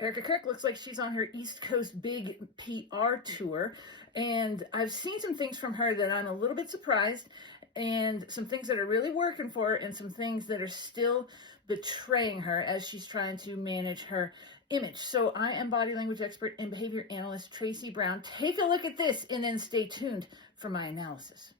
Erika Kirk looks like she's on her East Coast big PR tour. And I've seen some things from her that I'm a little bit surprised, and some things that are really working for her, and some things that are still betraying her as she's trying to manage her image. So I am body language expert and behavior analyst Traci Brown. Take a look at this and then stay tuned for my analysis.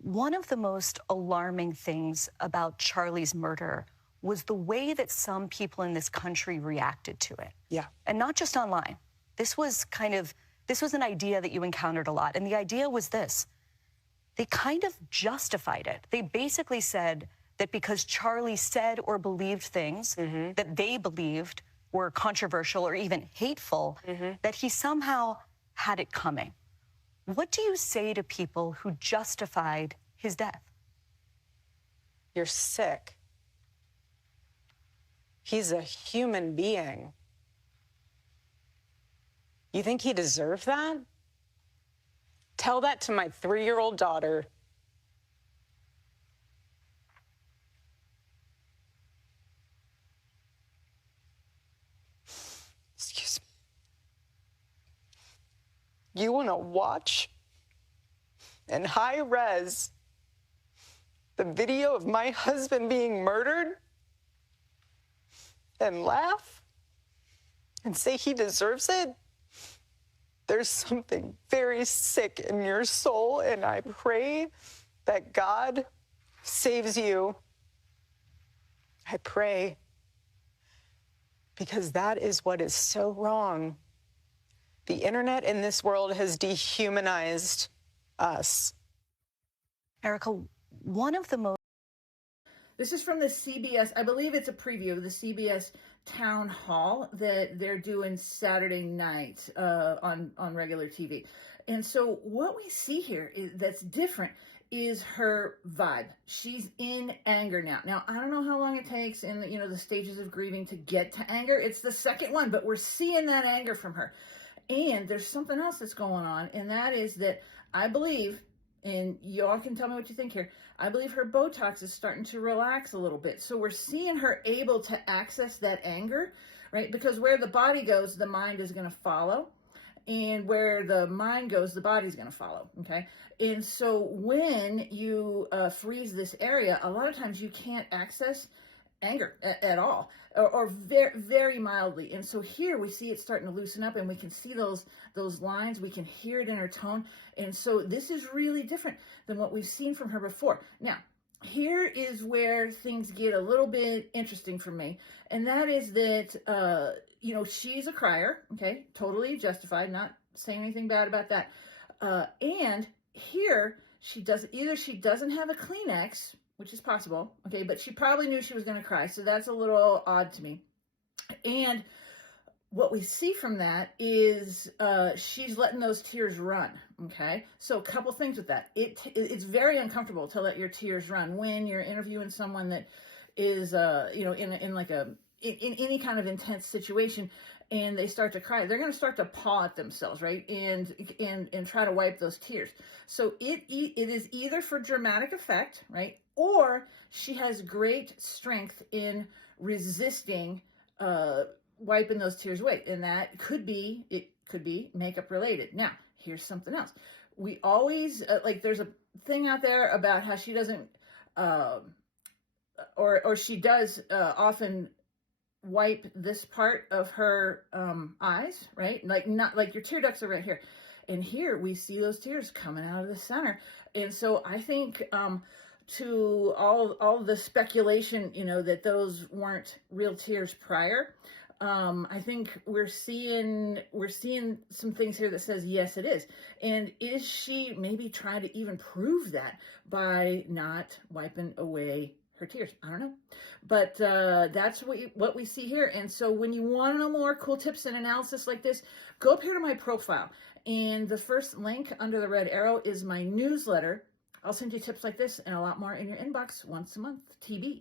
One of the most alarming things about Charlie's murder was the way that some people in this country reacted to it. Yeah. And not just online. This was an idea that you encountered a lot. And the idea was this. They kind of justified it. They basically said that because Charlie said or believed things that they believed were controversial or even hateful, that he somehow had it coming. What do you say to people who justified his death? You're sick. He's a human being. You think he deserved that? Tell that to my 3-year-old daughter. Excuse me. You want to watch in high res the video of my husband being murdered and laugh and say he deserves it? There's something very sick in your soul, and I pray that God saves you. I pray, because that is what is so wrong. The internet in this world has dehumanized us. Erika, one of the most... This is from the CBS, I believe it's a preview of the CBS Town Hall that they're doing Saturday night on regular TV. And so what we see here that's different is her vibe. She's in anger now. Now, I don't know how long it takes in the stages of grieving to get to anger. It's the second one, but we're seeing that anger from her. And there's something else that's going on, and that is that I believe, and y'all can tell me what you think here, I believe her Botox is starting to relax a little bit. So we're seeing her able to access that anger, right? Because where the body goes, the mind is going to follow. And where the mind goes, the body's going to follow, okay? And so when you freeze this area, a lot of times you can't access anger at all, or very, very mildly. And so here we see it starting to loosen up, and we can see those lines. We can hear it in her tone. And so this is really different than what we've seen from her before. Now, here is where things get a little bit interesting for me. And that is that, she's a crier, okay? Totally justified, not saying anything bad about that. And here she doesn't have a Kleenex, which is possible, okay, but she probably knew she was going to cry, so that's a little odd to me. And what we see from that is she's letting those tears run, okay? So a couple things with that. It's very uncomfortable to let your tears run when you're interviewing someone that is, in any kind of intense situation, and they start to cry. They're going to start to paw at themselves, right? And try to wipe those tears. So it is either for dramatic effect, right? Or she has great strength in resisting wiping those tears away. And it could be makeup related. Now, here's something else. We always, there's a thing out there about how she doesn't, or she does often wipe this part of her eyes, right? Not like your tear ducts are right here. And here we see those tears coming out of the center. And so I think to all the speculation, that those weren't real tears prior, I think we're seeing some things here that says, yes, it is. And is she maybe trying to even prove that by not wiping away her tears? I don't know. But that's what we see here. And so when you want to know more cool tips and analysis like this, go up here to my profile. And the first link under the red arrow is my newsletter. I'll send you tips like this and a lot more in your inbox once a month. TB.